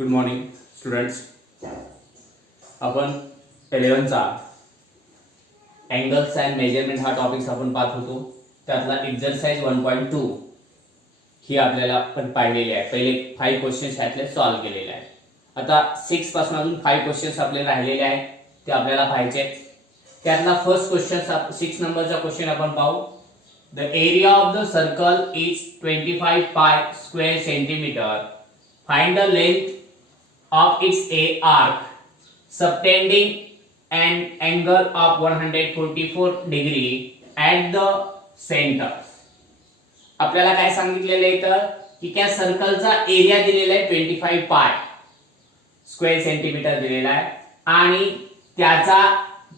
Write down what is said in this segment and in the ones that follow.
Good morning students. आपण 11चा angles and measurement हा topics आपण पाहत होतो. त्यातला एक्सरसाइज 1.2 ही आपल्याला आपण पाहिलेली आहे. पहिले 5 क्वेश्चन्स यातले सॉल्व्ह केलेले आहेत. आता 6 पासून अजून 5 क्वेश्चन्स आपले राहिलेले आहेत, ते आपल्याला पाहायचे. त्यातला फर्स्ट क्वेश्चन 6 नंबरचा क्वेश्चन आपण पाहू. The area of the circle is 25 pi square centimetre. Find the length of its a arc subtending an angle of 144 degree at the center. आपल्याला काय सांगितलेलं आहे तर की त्या सर्कलचा एरिया दिलेला आहे 25 पाय स्क्वेअर सेंटीमीटर दिलेला आहे आणि त्याचा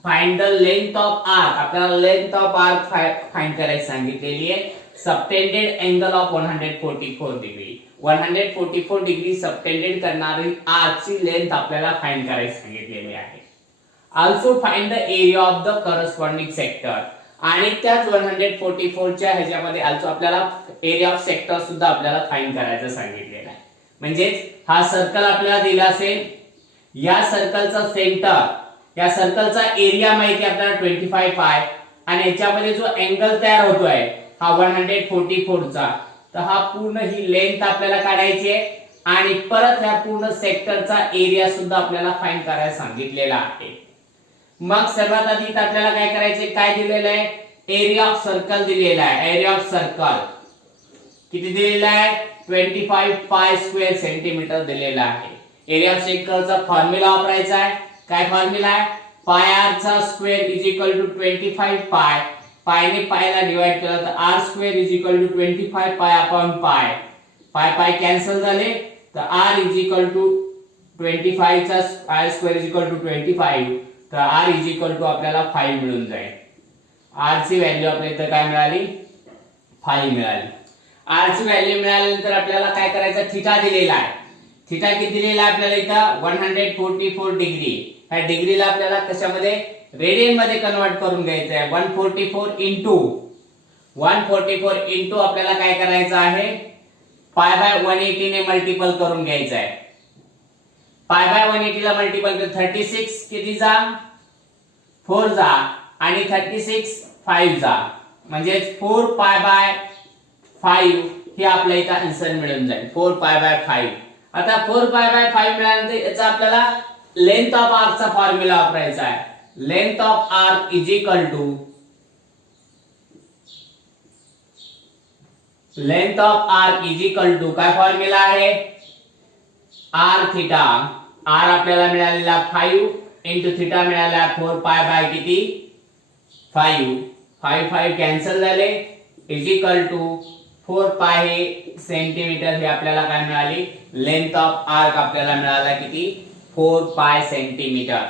find the length of arc, आपल्याला लेंथ ऑफ आर्क फाइंड करायची सांगितलेली आहे. Subtended angle of 144 degree, 144 degree subtended करणारी आर्कची लेंथ आपल्याला फाइंड करायची सांगितलेली आहे. Also find the area of the corresponding sector, आणि त्याच 144 च्या ह्याच्यामध्ये आल्सो आपल्याला एरिया ऑफ सेक्टर सुद्धा आपल्याला फाइंड करायचं सांगितलेलं आहे. म्हणजे हा सर्कल आपल्याला दिला असेल, या सर्कलचा सेंटर, या सर्कलचा एरिया माहिती आपल्याला 25 पाय आणि याच्यामध्ये जो अँगल तयार होतोय हा 144 चा, तर हा पूर्ण ही लेंथ आपल्याला काढायची आहे आणि परत ह्या पूर्ण सेक्टरचा एरिया सुद्धा आपल्याला फाइंड करायला सांगितलेला आहे. मग सर्वात आधी आपल्याला काय करायचे, काय दिलेलं आहे, एरिया ऑफ सर्कल दिलेला आहे. एरिया ऑफ सर्कल किती दिलेला आहे, 25 पाय स्क्वेअर सेंटीमीटर दिलेला आहे. एरिया ऑफ सर्कलचा फॉर्म्युला वापरायचा आहे. काय फॉर्म्युला आहे, पाय आर चा स्क्वेअर इज इक्वल टू 25 पाय, पायने पायला डिवाइड केला तर r square is equal to 25 pi upon pi, पाय पाय कॅन्सल झाले तर r इज इक्वल टू 25 चा r square is equal to 25, तर r इज इक्वल टू आपल्याला 5 मिळून जाईल. r ची व्हॅल्यू आपल्याला इथे काय मिळाली, 5 मिळाली. r ची व्हॅल्यू मिळाल्यानंतर आपल्याला काय करायचं, थीटा दिलेला आहे. थीटा किती दिलेला आहे आपल्याला इथं 144 डिग्री. ह्या डिग्रीला आपल्याला कशामध्ये, रेडियन मध्ये कन्वर्ट करून घ्यायचं आहे. 144 इंटू आपल्याला काय करायचं आहे, पाय बाय 180 ने मल्टिपल करून घ्यायचं आहे. पाय बाय 180 ला मल्टिपल केलं 36 किती जा, 4 जा आणि 36 5 जा, म्हणजे 4 पाय बाय 5 हे आपल्या इथं आन्सर मिळून जाईल. 4 पाय बाय 5. आता 4 पाय बाय 5 मिळाल्यानंतर याचा आपल्याला लेंथ ऑफ आर्कचा फॉर्म्युला वापरायचा आहे. Length of arc is equal to, length of arc is equal to काय फॉर्म्युला आहे, आर थिटा. आर आपल्याला मिळालेला 5 इंटू थिटा मिळाला 4 पाय बाय किती 5, 5 कॅन्सल झाले इज इक्वल टू 4 पाय हे सेंटीमीटर, हे आपल्याला काय मिळाली, लेंथ ऑफ आर्क आपल्याला मिळाला किती, 4 पाय सेंटीमीटर.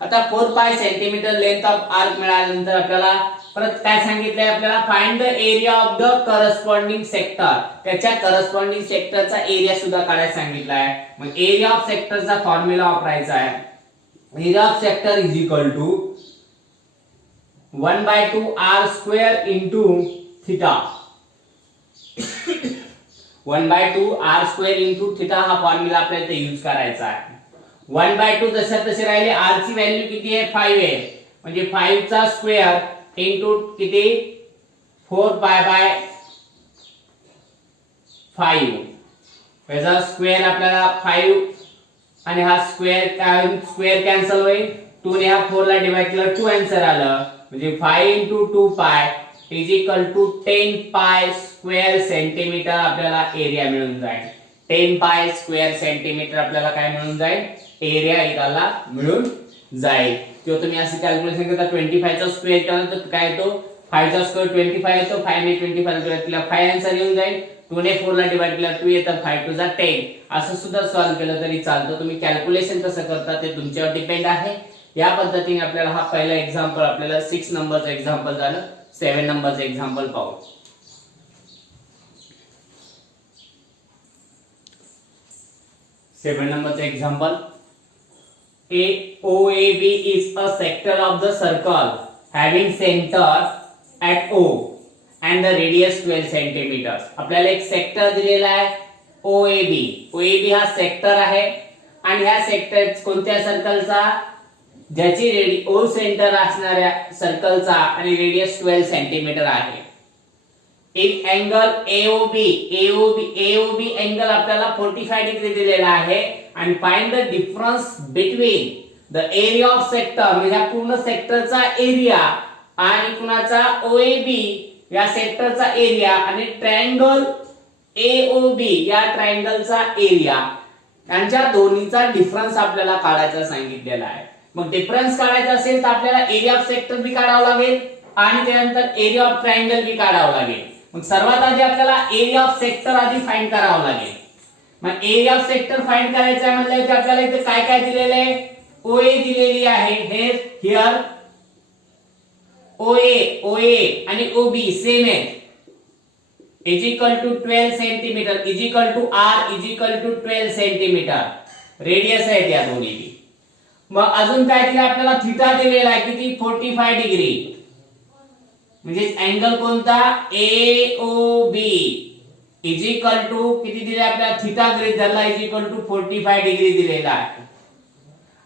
आता 4 पाय सेंटीमीटर लेंथ ऑफ आर्क मिळाल्यानंतर आपल्याला परत काय सांगितलंय, आपल्याला find the area of the corresponding sector, त्याच्या करस्पॉन्डिंग सेक्टरचा एरिया सुद्धा काढायला सांगितला आहे. मग एरिया ऑफ सेक्टरचा फॉर्म्युला वापरायचा आहे. Area of sector is equal to 1/2 r square into theta. 1/2 r square into theta हा फॉर्म्युला आपल्याला इथे यूज करायचा आहे. 1/2 जशा तसे राहिले, r ची व्हॅल्यू किती आहे, 5 आहे, म्हणजे 5 चा स्क्वेअर इंटू किती 4 पाय बाय 5, याचा स्क्वेअर आपल्याला 5 आणि हा स्क्वेअर कॅन्सल होईल, 2 ने हा 4 ला डिवाइड केला 2 आन्सर आलं, म्हणजे 5 इंटू 2 पाय is equal to 10 pi square centimetre आपल्याला एरिया मिळून जाईल. 10 पाय स्क्वेअर सेंटीमीटर आपल्याला काय मिळून जाईल, एरिया इथला मिळून जाईल. किंवा तुम्ही असं कॅल्क्युलेशन करता 25 चा स्क्वेअर केला तर काय येतो, 5 चा स्क्वेअर 25 येतो, 5 ने 25 डिवाइड केला 5 आन्सर येऊन जाईल, 2 ने 4 ला डिवाइड केला 2 येतं, 5 2 जा 10. असं सुद्धा सॉल्व्ह केलं तरी चालतं. तुम्ही कॅल्क्युलेशन कसं करता ते तुमच्यावर डिपेंड आहे. या पद्धतीने आपल्याला हा पहिला एक्झाम्पल आपल्याला 6 नंबरचा एक्झाम्पल झालं. 7 नंबरचं एक्झाम्पल पाहू. 7 नंबरचं example, OAB is a sector of the circle having center at O and the radius 12 cm. आपल्याला एक सेक्टर दिलेला आहे OAB. OAB हा सेक्टर आहे आणि ह्या सेक्टर कोणत्या सर्कलचा, ज्याची ओ सेंटर असणाऱ्या सर्कलचा आणि रेडियस 12 सेंटीमीटर आहे. एक अँगल AOB अँगल आपल्याला 45 डिग्री दिलेला आहे आणि find the difference between the area of sector, म्हणजे पूर्ण सेक्टरचा एरिया आणि कुणाचा OAB या सेक्टरचा एरिया आणि ट्रायंगल AOB या ट्रायंगलचा एरिया, यांच्या दोन्हीचा डिफरन्स आपल्याला काढायचा सांगितलेला आहे. मग डिफरन्स काढायचा असेल तर आपल्याला एरिया ऑफ सेक्टर बी काढावं लागेल आणि त्यानंतर एरिया ऑफ ट्रायंगल बी काढावं लागेल. मग सर्वात आधी आपल्याला एरिया ऑफ सेक्टर आधी फाइंड करावं लागेल. मग एरिया ऑफ सेक्टर फाइंड करायचं आहे म्हटलं आपल्याला इथे काय काय दिलेलं आहे, OA दिलेली आहे, हे हिअर OA आणि OB सेम आहे, is equal to 12 centimetre, is equal to R is equal to 12 centimetre radius आहे त्या दोन्ही. मग अजून काय दिलं आपल्याला, थीटा दिलेला आहे किती, 45 डिग्री, म्हणजे अँगल कोणता, AOB इज इक्वल टू किती दिले आपल्याला, थीटा गृहीत धरला इज इक्वल टू 45 डिग्री दिलेला आहे.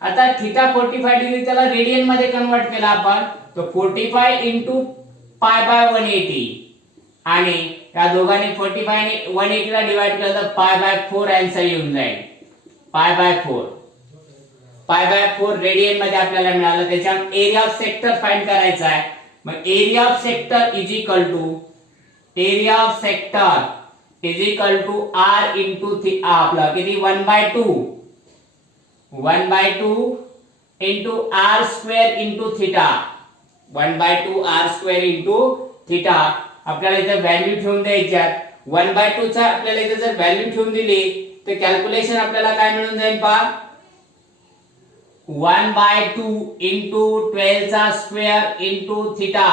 आता थीटा 45 डिग्री त्याला रेडियन मध्ये कन्वर्ट केला आपण, तो 45 इंटू पाय बाय 180 आणि या दोघांनी 45 आणि 180 ला डिवाइड केलं तर पाय बाय 4 आन्सर येऊन जाईल. पाय बाय 4 रेडियन मध्ये आपल्याला मिळालं. त्याच्या एरिया ऑफ सेक्टर फाइंड करायचा आहे. मग area of sector is equal to R into आपला किती 1/2 into R square into theta, 1/2 R square into theta. आपल्याला इथे व्हॅल्यू ठेवून द्यायच्यात. 1/2 चा आपल्याला इथे जर व्हॅल्यू ठेवून दिली तर कॅल्क्युलेशन आपल्याला काय मिळून जाईल पहा, 1/2 इंटू 12 चा स्क्वेअर इंटू थीटा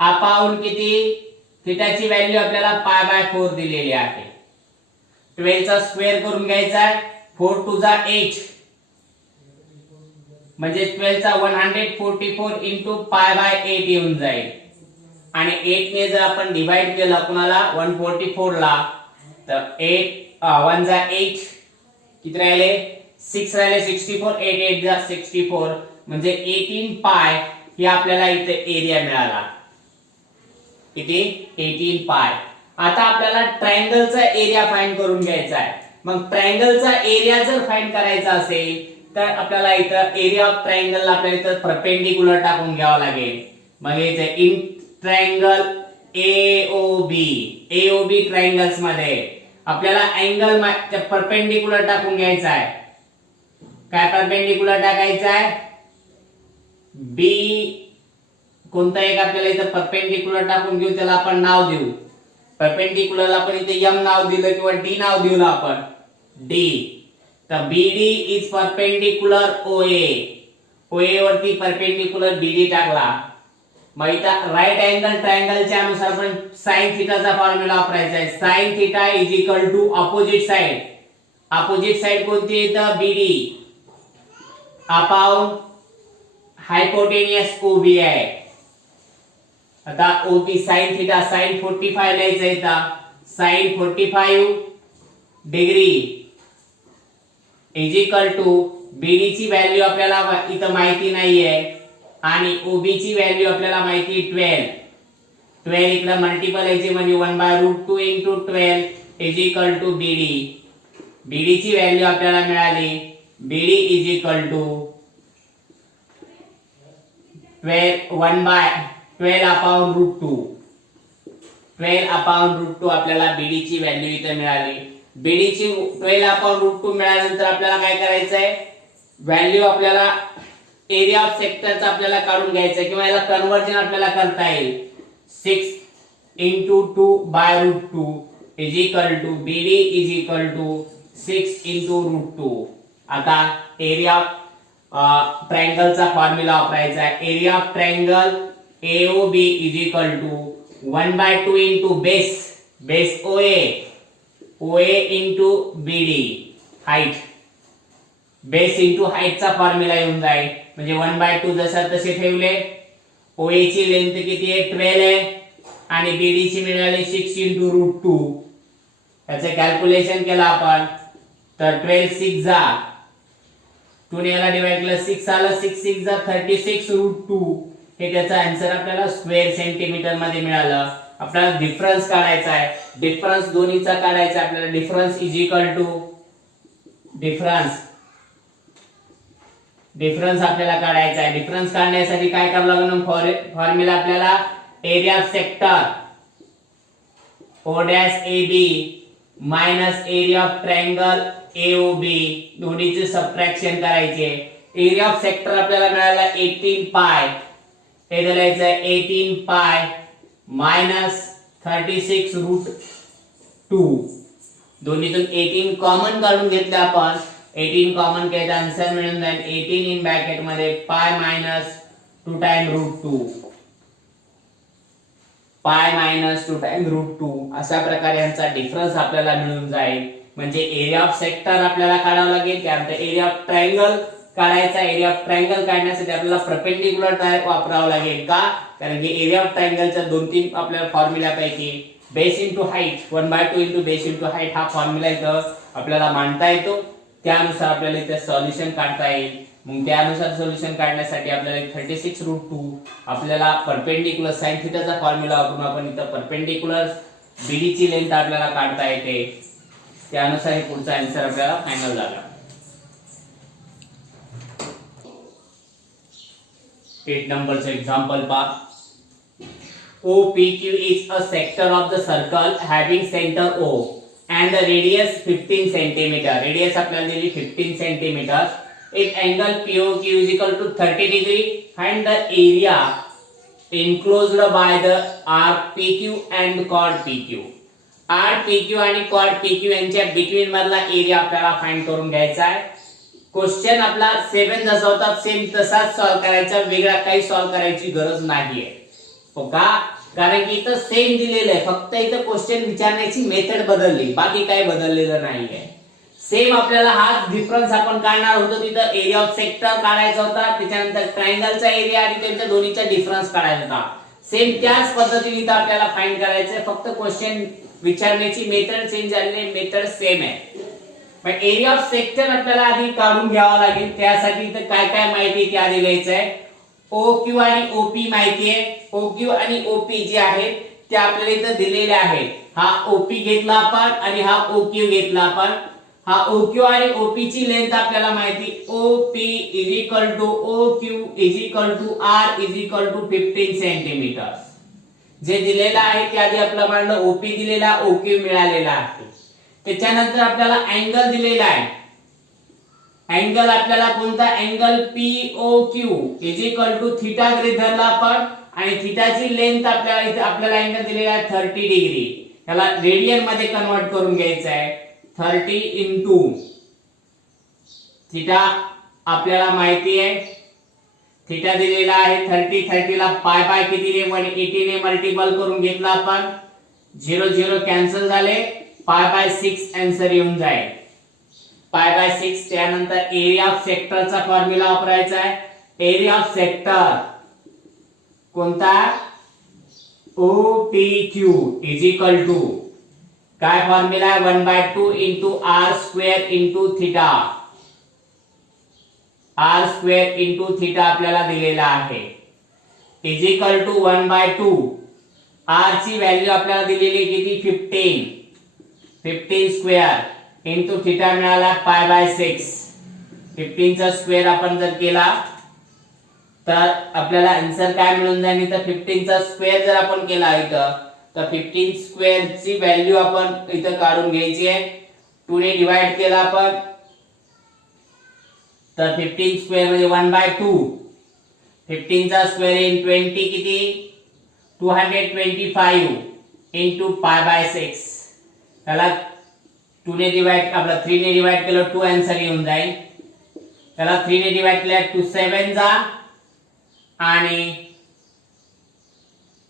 अपॉन किती, थीटाची व्हॅल्यू आपल्याला π/4 दिलेली आहे. 12 चा स्क्वेअर करून घ्यायचा आहे, 4 टू जा 8 म्हणजे 12 चा 144 इंटू π/8 येऊन जाईल. आणि 8 ने जर आपण डिवाइड केलं कुणाला 144 ला तर 1 जा 8 किती राहिले 6 राहिले 64, 8 8 जा 64 म्हणजे 18 पाय ही आपल्याला इथे एरिया मिळाला. किती 18 पाय. आता आपल्याला ट्रायंगलचा एरिया फाइंड करून घ्यायचा आहे. मग ट्रायंगलचा एरिया जर फाइंड करायचा असेल तर आपल्याला इथं एरिया ऑफ ट्रायंगल आपल्याला इथं परपेंडिक्युलर टाकून घ्यावं लागेल. मग इथे इन ट्रायंगल AOB ट्रायंगल्स मध्ये आपल्याला अँगल परपेंडिक्युलर टाकून घ्यायचा आहे. काय परपेंडिक्युलर टाकायचा आहे, B कोणता एक आपल्याला इथं परपेंडिक्युलर टाकून घेऊ, त्याला आपण नाव देऊ. परपेंडिक्युलरला आपण इथे M नाव दिलं किंवा D नाव देऊ ना आपण D. तर BD इज परपेंडिक्युलर OA वरती परपेंडिक्युलर BD टाकला. मग इथं राईट अँगल ट्रायंगलच्या अनुसार आपण sin थीटाचा फॉर्म्युला वापरायचा आहे. sin theta is equal to opposite side. Opposite side कोणती आहे तर BD अपॉन हायपोटेनियस OB आहे. आता OB sin थीटा sin 45 लिहायचं इथं, sin 45 degree is equal to BD ची व्हॅल्यू आपल्याला इथं माहिती नाहीये आणि OB ची व्हॅल्यू आपल्याला माहिती 12 इकडे मल्टिपल यायचे म्हणजे 1/√2 into 12 is equal to BD ची व्हॅल्यू आपल्याला मिळाली. BD is equal to 12 upon √2. 12 upon √2 आपल्याला BD ची व्हॅल्यू इथे मिळाली. BD ची 12 अपॉन √2 मिळाल्यानंतर आपल्याला काय करायचं आहे, व्हॅल्यू आपल्याला एरिया ऑफ सेक्टरचा आपल्याला काढून घ्यायचं आहे किंवा याला कन्वर्जन आपल्याला करता येईल. 6 into 2/√2 is equal to BD is equal to 6 into √2. आता एरिया ऑफ ट्रायंगलचा फॉर्म्युला वापरायचा आहे. Area of triangle AOB is equal to 1/2 into base OA into BD height. Base into हाईटचा फॉर्म्युला येऊन जाईल म्हणजे 1/2 जसं तसे ठेवले. OA ची लेंथ किती आहे 12 आहे आणि BD ची मिळाली 6 इंटू √2. त्याचे कॅल्क्युलेशन केलं आपण तर 12 6 जा 2 ने याला डिवाइड केलं 6 आलं, 6 6 जा 36 रूट 2 हे त्याचा आन्सर आपल्याला स्क्वेअर सेंटीमीटर मध्ये मिळालं. आपल्याला डिफरन्स काढायचा आहे, डिफरन्स दोन्हीचा काढायचा आहे आपल्याला. Difference is equal to difference आपल्याला काढायचा आहे. डिफरन्स काढण्यासाठी काय करावं लागेल? फॉर्म्युला आपल्याला area of sector O dash A B minus area of triangle AOB दोन्हीचे सबट्रॅक्शन करायचे. एरिया ऑफ सेक्टर आपल्याला मिळाला 18 पाय, हे लिहायचं 18 पाय मायनस 36 रूट 2. दोन्हीतून 18 कॉमन काढून घेतले आपण. 18 कॉमन केलं तर आन्सर मिळून जाईल 18 इन ब्रॅकेट मध्ये pi minus 2 time route 2, pi minus 2 time route 2. अशा प्रकारे यांचा डिफरन्स आपल्याला मिळून जाईल. म्हणजे एरिया ऑफ सेक्टर आपल्याला काढावं लागेल. त्यानंतर एरिया ऑफ ट्रायंगल काढायचा. एरिया ऑफ ट्रायंगल काढण्यासाठी आपल्याला परपेंडिक्युलर टाइप वापरावं लागेल. का? कारण की एरिया ऑफ ट्रायंगलच्या 2-3 आपल्याला फॉर्म्युल्यापैकी base into height 1/2 into base into height हा फॉर्म्युला इथं आपल्याला मांडता येतो. त्यानुसार आपल्याला इथे सॉल्युशन काढता येईल. मग त्यानुसार सॉल्युशन काढण्यासाठी आपल्याला 36 रूट 2 आपल्याला परपेंडिक्युलर साइन थीटाचा फॉर्म्युला वापरून आपण इथं परपेंडिक्युलर बीडी ची लेंथ आपल्याला काढता येते. त्यानुसार हे पुढचा आन्सर आपल्याला फायनल झाला. 8 नंबरचं एक्झाम्पल पहा. OPQ is a sector of the circle having center O and the radius 15 cm. Radius आपल्याला दिली 15 cm. If angle POQ is equal to 30 degree and the area enclosed by the arc PQ and chord PQ. Arc PQ आणि chord PQ यांच्या between मधला area आपल्याला find करून घ्यायचा आहे. Question आपला 7 जसा होता सेम तसाच सॉल्व करायचा, वेगळा काही सॉल्व करायची गरज नाहीये. हो का? कारण की इथं सेम दिलेलं आहे, फक्त इथं क्वेश्चन विचारण्याची मेथड बदलली, बाकी काही बदललेलं नाहीये. सेम आपल्याला हाच डिफरन्स आपण काढणार होतो. तिथं एरिया ऑफ सेक्टर काढायचा होता, त्याच्यानंतर ट्रायंगलचा एरिया आणि त्यांच्या दोन्हीचा डिफरन्स काढायचा होता. सेम त्याच पद्धतीने इथं आपल्याला फाइंड करायचं आहे, फक्त क्वेश्चन विचारण्याची मेथड चेंज झालेली, मेथड सेम आहे. मग एरिया ऑफ सेक्टर आपल्याला आधी काढून घ्यावा लागेल. त्यासाठी इथं काय काय माहिती ते आधी लिहायचं आहे. OQ आणि OP माहिती आहे. OQ आणि OP जे आहेत ते आपल्याला इथं दिलेले आहेत. हा OP घेतला आपण आणि हा OQ घेतला आपण. हा OQ आणि OP ची लेंथ आपल्याला माहिती. OP is equal to OQ is equal to R is equal to 15 centimetre. जे दिलेलं आहे ते आधी आपल्याला मांडलं. OP दिलेला, OQ मिळालेला आहे. त्याच्यानंतर आपल्याला अँगल दिलेला आहे. अँगल आपल्याला कोणता? Angle POQ is equal to theta गृहीत धरला आपण आणि थीटाची लेंथ आपल्याला अँगल दिलेला आहे 30 डिग्री. त्याला रेडियन मध्ये कन्वर्ट करून घ्यायचा आहे. 30 इंटू थीटा आपल्याला माहिती आहे. थीटा दिलेला आहे 30 ला पाय पाय कितीने 180 ने मल्टिपल करून घेतला आपण. 0 0 कॅन्सल झाले. पाय बाय 6 आन्सर येऊन जाईल. Pi by 6. त्यानंतर एरिया ऑफ सेक्टरचा फॉर्म्युला वापरायचा आहे. एरिया ऑफ सेक्टर कोणता? OPQ इज इक्वल टू काय फॉर्म्युला आहे? 1/2 into R square into theta. R square into theta आपल्याला दिलेला आहे. Is equal to 1/2. R ची व्हॅल्यू आपल्याला दिलेली किती? 15 स्क्वेअर इंटू थीटा मिळाला पाय बाय 6. 15 चा स्क्वेअर आपण जर केला तर आपल्याला आन्सर काय मिळून जाईल? तर 15 चा स्क्वेअर जर आपण केला इथं तर 15 स्क्वेअर ची व्हॅल्यू आपण इथं काढून घ्यायची आहे. 2 ने डिवाइड केला आपण तर 15 स्क्वेअर म्हणजे 1/2. 15 चा स्क्वेअर इन 20 किती? 225 इंटू पाय बाय 6. त्याला 2 ने डिवाइड आपला 3 ने डिवाइड केलं 2 आन्सर येऊन जाईल. त्याला 3 ने डिवाइड केलं 2 7 जा आणि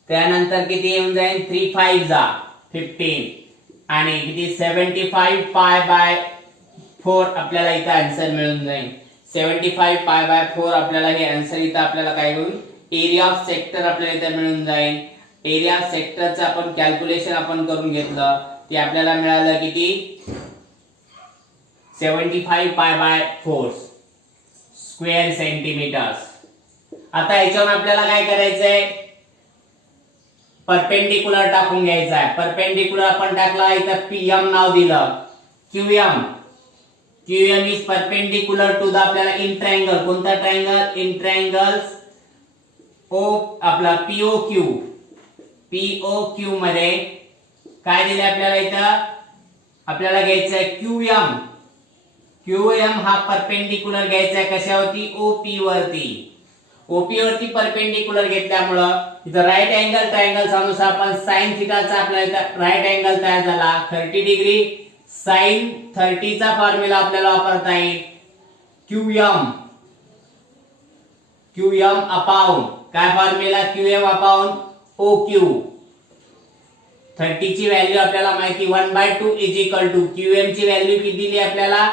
त्यानंतर किती येऊन जाईल? 3 5 जा 15 आणि किती 75 पाय बाय 4 आपल्याला इथं आन्सर मिळून जाईल. 75 पाय बाय 4 आपल्याला हे आन्सर इथं आपल्याला काय होईल? एरिया ऑफ सेक्टर आपल्याला इथं मिळून जाईल. एरिया ऑफ सेक्टरचं आपण कॅल्क्युलेशन आपण करून घेतलं ते आपल्याला मिळालं किती? 75 पाय बाय 4. Square centimetres. आता याच्यावर आपल्याला काय करायचंय, परपेंडिक्युलर टाकून घ्यायचा आहे. परपेंडिक्युलर आपण टाकला, इथं पीएम नाव दिलं, QM. QM is perpendicular to the आपल्याला इन ट्रायंगल. कोणता ट्रायंगल? इन ट्रायंगल्स ओ आपला पीओक्यू. पीओक्यू मध्ये काय दिले आपल्याला, इथं आपल्याला घ्यायचं आहे क्यूएम. क्यूएम हा परपेंडिक्युलर घ्यायचा आहे कशावरती? ओपी वरती. ओपी वरती परपेंडिक्युलर घेतल्यामुळं इथं राईट अँगल ट्रायंगल अनुसार आपण साइन थिटाचा आपल्याला इथं राईट अँगल तयार झाला 30 डिग्री. साइन 30 चा फॉर्म्युला आपल्याला वापरता येईल क्यूएम. क्यूएम अपॉन काय फॉर्म्युला? QM upon OQ. 30 ची व्हॅल्यू आपल्याला माहिती 1/2 इज इक्वल टू क्यूएम ची व्हॅल्यू किती दिली आपल्याला?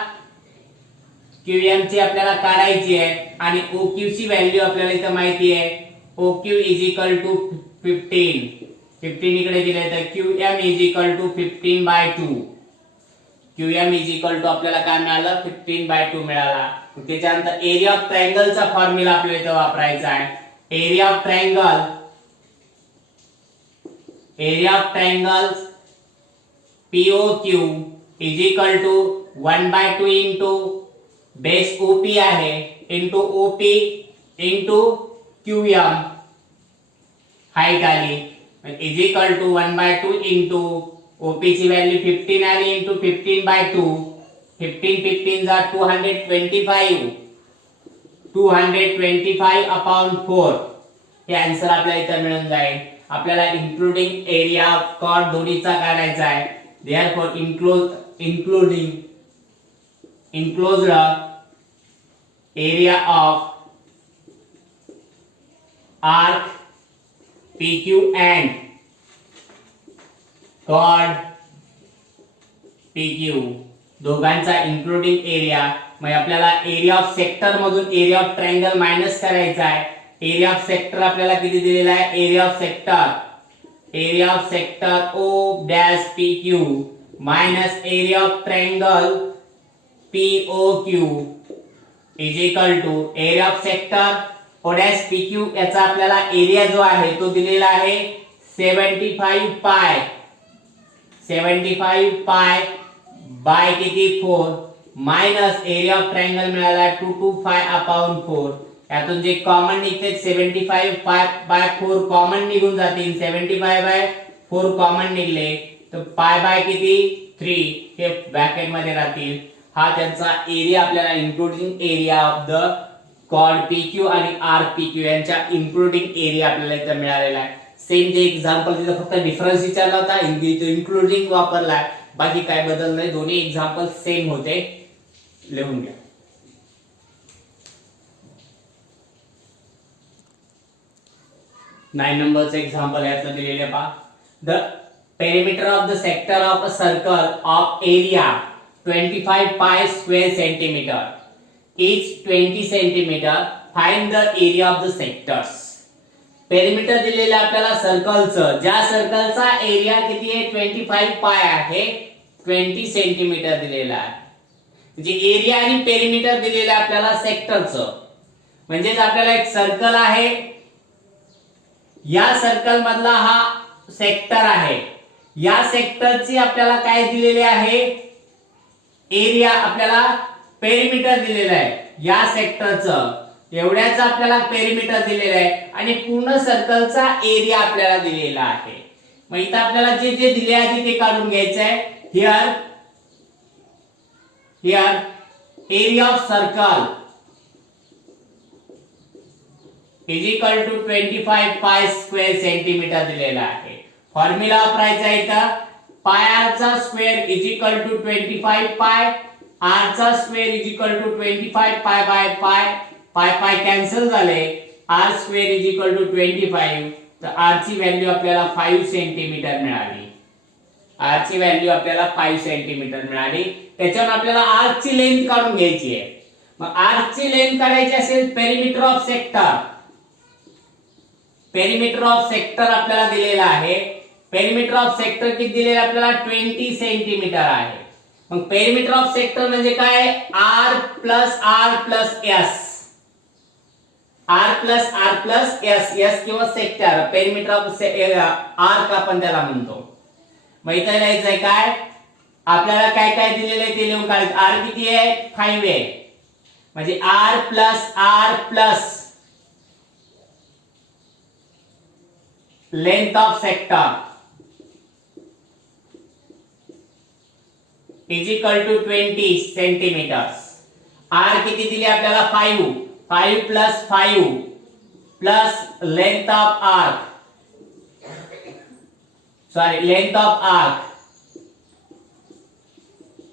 क्यूएम ची आपल्याला काढायची आहे आणि ओक्यू ची व्हॅल्यू आपल्याला इथं माहिती आहे. OQ is equal to 15. 15 इकडे दिले तर QM is equal to 15/2. QM is equal to आपल्याला काय मिळालं? 15/2 मिळाला. त्याच्यानंतर एरिया ऑफ ट्रायंगलचा फॉर्म्युला आपल्याला इथं वापरायचा आहे. Area of triangle, area of triangles POQ is equal to 1/2 into base OP आहे into OP into QM height आली is equal to 1/2 into OP ची व्हॅल्यू 15 आली इंटू 15/2. 15 जा 225. 225 अपॉन 4 हे आन्सर आपल्याला इथं मिळून जाईल. आपल्याला इन्क्लुडिंग एरिया ऑफ कॉर्ड दोन्हीचा काढायचा आहे. Therefore including enclosed area of arc PQ and chord PQ दोघांचा इन्क्लुडिंग एरिया. मग आपल्याला एरिया ऑफ सेक्टर मधून एरिया ऑफ ट्रायंगल मायनस करायचा आहे. एरिया ऑफ सेक्टर आपल्याला किती दिलेला आहे? Area of sector O dash PQ minus area of triangle POQ is equal to area of sector O dash PQ. याचा आपल्याला एरिया जो आहे तो दिलेला आहे 75 पाय. 75 पाय बाय किती 4 मायनस एरिया ऑफ ट्रायंगल मिळाला 225 अपॉन 4. यातून जे कॉमन निघते 75 पाय बाय 4 कॉमन निघून जातील. 75 बाय 4 कॉमन निघले तर पाय बाय किती 3 हे ब्रॅकेट मध्ये राहतील. हा त्यांचा एरिया आपल्याला including area of the chord PQ आणि RPQ यांच्या इन्क्लुडिंग एरिया आपल्याला इथं मिळालेला आहे. सेम जे एक्झाम्पल तिथं फक्त डिफरन्स विचारला होता, इन्क्लुडिंग वापरलाय, बाकी काय बदल नाही. दोन्ही एक्झाम्पल सेम होते. लिहून घ्या. नाइन नंबरचं एक्झाम्पल यातलं दिलेले पहा. The perimeter of the sector of a circle of area 25 pi square centimeter is 20 centimeter. Find the area of the sectors. Perimeter दिलेलं आपल्याला सर्कलचं, ज्या सर्कलचा एरिया किती आहे 25 पाय आहे, 20 सेंटीमीटर दिलेला आहे. म्हणजे एरिया आणि पेरिमीटर दिलेलं आपल्याला सेक्टरचं. म्हणजेच आपल्याला एक सर्कल आहे, या सर्कल मधला हा सेक्टर आहे. या सेक्टरची आपल्याला काय दिलेले आहे? एरिया. आपल्याला पेरिमीटर दिलेलं आहे या सेक्टरचं, एवढ्याच आपल्याला पेरिमीटर दिलेलं आहे आणि पूर्ण सर्कलचा एरिया आपल्याला दिलेला आहे. मग इथं आपल्याला जे जे दिले आहे ते काढून घ्यायचं आहे. Here area of circle is equal to 25 pi square centimetre दिलेला आहे. फॉर्म्युला वापरायचा आहे इथं. पाय r चा स्क्वेअर इज इक्वल टू 25 पाय, r चा square is equal to 25 pi by पाय. पाय कॅन्सल झाले. r square is equal to 25. तर r ची व्हॅल्यू आपल्याला 5 सेंटीमीटर मिळाली. r ची व्हॅल्यू आपल्याला 5 सेंटीमीटर मिळाली. त्याच्यावर आपल्याला r ची लेंथ काढून घ्यायची आहे. मग r ची लेंथ काढायची असेल perimeter of sector. Perimeter of sector आपल्याला दिलेला आहे. पेरिमीटर ऑफ सेक्टर किती दिलेलं आपल्याला 20 सेंटीमीटर आहे. मग पेरिमीटर ऑफ सेक्टर म्हणजे काय? r plus s. R plus s, s किंवा सेक्टर, पेरिमीटर ऑफ आर्क आपण त्याला म्हणतो. मग इथे लिहायचंय काय, आपल्याला काय काय दिलेलं आहे ते लिहून काढायचं. आर किती आहे, 5 आहे, म्हणजे r plus length of sector is equal to 20 centimetres. R किती दिली आपल्याला, 5 plus 5 plus length of arc, sorry length of arc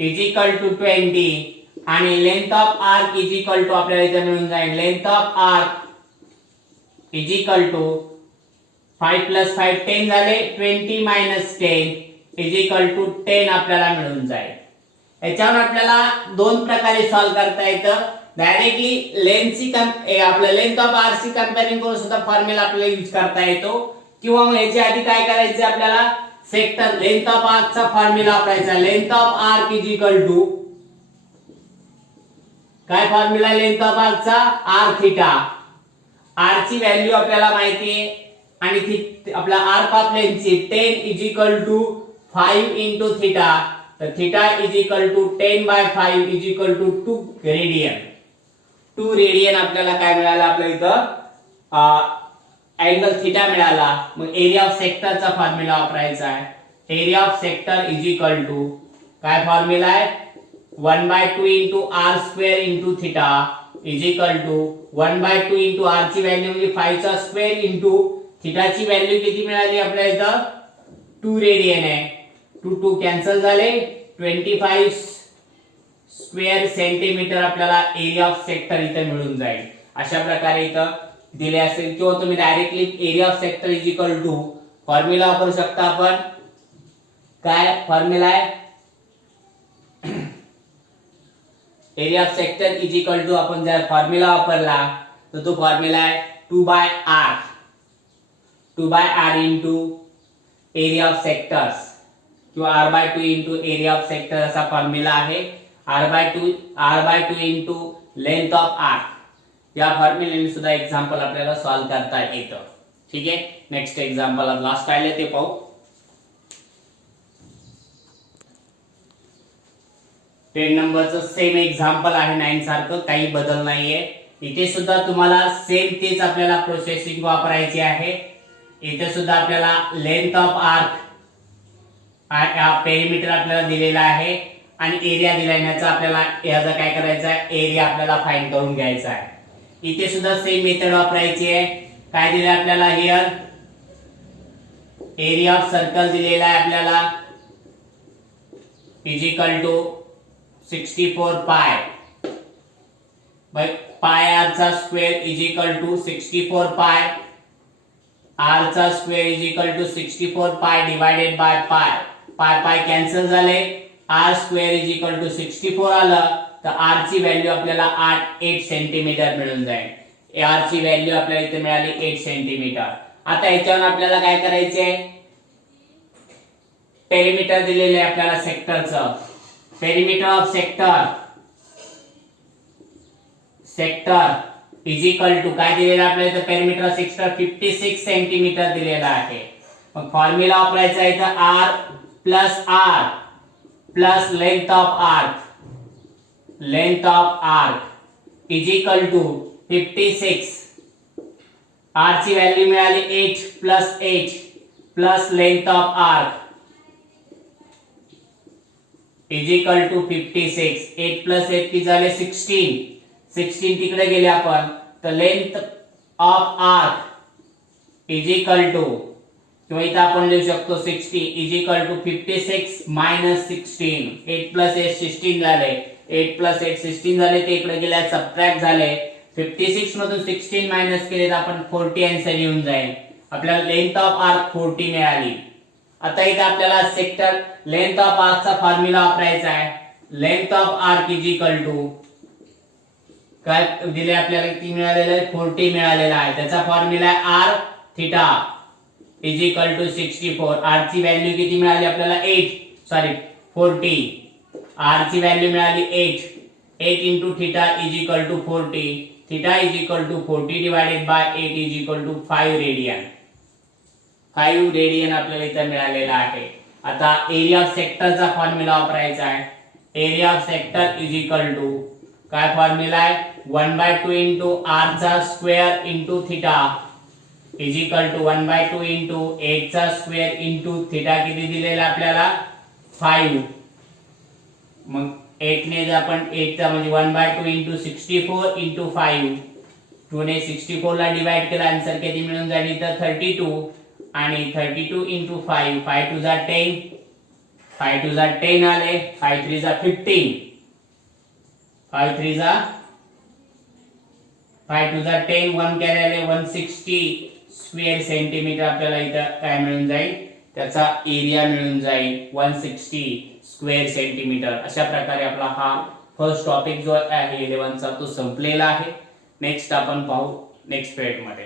is equal to 20 आणि length of arc is equal to आपल्याला इथे मिळून जाईल length of arc is equal to 5 plus 5 10 झाले, 20 minus 10 is equal to 10 आपल्याला मिळून जाईल. याच्यावर आपल्याला दोन प्रकारे सॉल्व्ह करता येतं. डायरेक्टली लेंथची आपल्या लेंथ ऑफ आर्क ची कंपेअरिंग करून सुद्धा फॉर्म्युला आपल्याला यूज करता येतो, किंवा मग याच्या आधी काय करायचं आपल्याला, सेक्टर लेंथ ऑफ आर्क चा फॉर्म्युला वापरायचा. Length of arc is equal to काय फॉर्म्युला लेंथ ऑफ आर्क चा, आर थिटा. आर ची व्हॅल्यू आपल्याला माहिती आहे आणि आपला आर्क ऑफ लेंथची 10 is equal to 5 into theta. तर theta is equal to 10/5 is equal to 2 radian. 2 radian आपल्याला काय मिळालं, आपल्या इथं अँगल थिटा मिळाला. मग एरिया ऑफ सेक्टरचा फॉर्म्युला वापरायचा आहे. Area of sector is equal to काय फॉर्म्युला आहे, 1/2 into r square into theta is equal to 1/2 into r ची व्हॅल्यू म्हणजे 5 चा स्क्वेअर इंटू थिटाची व्हॅल्यू किती मिळाली आपल्या इथं, 2 रेडियन आहे. 2 कॅन्सल झाले, 25 स्क्वेअर सेंटीमीटर आपल्याला एरिया ऑफ सेक्टर इथे मिळून जाईल. अशा प्रकारे इथं दिले असेल, किंवा तुम्ही directly area of sector is equal to formula वापरू शकता. आपण काय फॉर्म्युला आहे, area of sector is equal to आपण जर फॉर्म्युला वापरला तर तो फॉर्म्युला आहे 2/r into area of sectors, किंवा r/2 into area of sector असा फॉर्म्युला आहे. r/2 into length of arc, या फॉर्म्युल्याने सुद्धा एक्झाम्पल आपल्याला सॉल्व्ह करता येतं. ठीक आहे, नेक्स्ट एक्झाम्पल लास्ट राहिले ते पाहू. टेन नंबरचं सेम एक्झाम्पल आहे 9 सारखं, काही बदल नाहीये. इथे सुद्धा तुम्हाला सेम तेच आपल्याला प्रोसेसिंग वापरायची आहे. इथे सुद्धा आपल्याला लेंथ ऑफ आर्क पेरिमीटर आपल्याला दिलेला आहे आणि एरिया दिलेला, आपल्याला याचा काय करायचा आहे, एरिया आपल्याला फाइंड करून घ्यायचा आहे. इथे सुद्धा सेम मेथड वापरायची आहे. काय दिले आपल्याला, हियर एरिया ऑफ सर्कल दिलेला आहे आपल्याला इज इक्वल टू 64 पाय पाय आर चा स्क्वेअर इज इक्वल टू 64 पाय आर चा स्क्वेअर इज इक्वल टू 64 पाय डिवायडेड बाय पाय. पाय कॅन्सल झाले, r square is equal to 64 आलं तर आर ची व्हॅल्यू आपल्याला 8 सेंटीमीटर मिळून जाईल. आर ची व्हॅल्यू आपल्याला इथे मिळाली 8 सेंटीमीटर. आता याच्यावर आपल्याला काय करायचंय, पेरिमीटर दिलेले आहे आपल्याला सेक्टरचं. Perimeter of sector is equal to काय दिलेलं आपल्याला इथं, पेरिमीटर ऑफ सेक्टर 56 सेंटीमीटर दिलेला आहे. मग फॉर्म्युला वापरायचा आहे इथं r plus length of arc is equal to 56. R ची व्हॅल्यू मिळाली 8 plus length of arc is equal to 56. 8 plus 8 किती झाले, 16 तिकडे गेले आपण, तर length of arc is equal to, किंवा इथं आपण लिहू शकतो 60 is equal to 56 minus 16. 8 plus 8 16 झाले, 8 प्लस 8 16 झाले, ते इकडे गेल्या सबट्रॅक्ट झाले. 56 मधून 16 मायनस केले तर आपण 40 आन्सर येऊन जाईल. आपल्याला लेंथ ऑफ आर्क 40 मिळाली. आता इथे आपल्याला सेक्टर लेंथ ऑफ आर्कचा फॉर्म्युला वापरायचा आहे. Length of arc is equal to काय दिले आपल्याला, किती मिळालेलं आहे, 40 मिळालेला आहे. त्याचा फॉर्म्युला आहे r theta is equal to 64. R ची व्हॅल्यू किती मिळाली आपल्याला, 40. आर ची व्हॅल्यू मिळाली 8 into theta is equal to 40. Theta is equal to 40 divided by 8 is equal to 5 radian. 5 radian आपल्याला इथं मिळालेला आहे. आता एरिया ऑफ सेक्टरचा फॉर्म्युला वापरायचा आहे. Area of sector is equal to काय फॉर्म्युला आहे 1/2 इंटू r चा square into theta is equal to 1/2 into 8 चा स्क्वेअर इंटू थिटा किती दिलेला आपल्याला 5. मग 8 ने जर आपण 8 चा म्हणजे 1/2 इंटू 64 इंटू 5 2 ने 64 ला डिवाइड केला आन्सर किती मिळून जाईल तर 32 आणि 32 इंटू 5 5 टू जा 10 5 टू जा 10 आले 5 3 जा 15 5 3 जा 5 टू जा 10 1 कॅरी आले 160 स्क्वेअर सेंटीमीटर आपल्याला इथं काय मिळून जाईल त्याचा एरिया मिळून जाईल 160 स्क्वेअर सेंटीमीटर. अशा प्रकारे आपला हा फर्स्ट टॉपिक जो आहे 11 चा तो संपलेला आहे. नेक्स्ट आपण पाहू नेक्स्ट पिरियड मध्ये.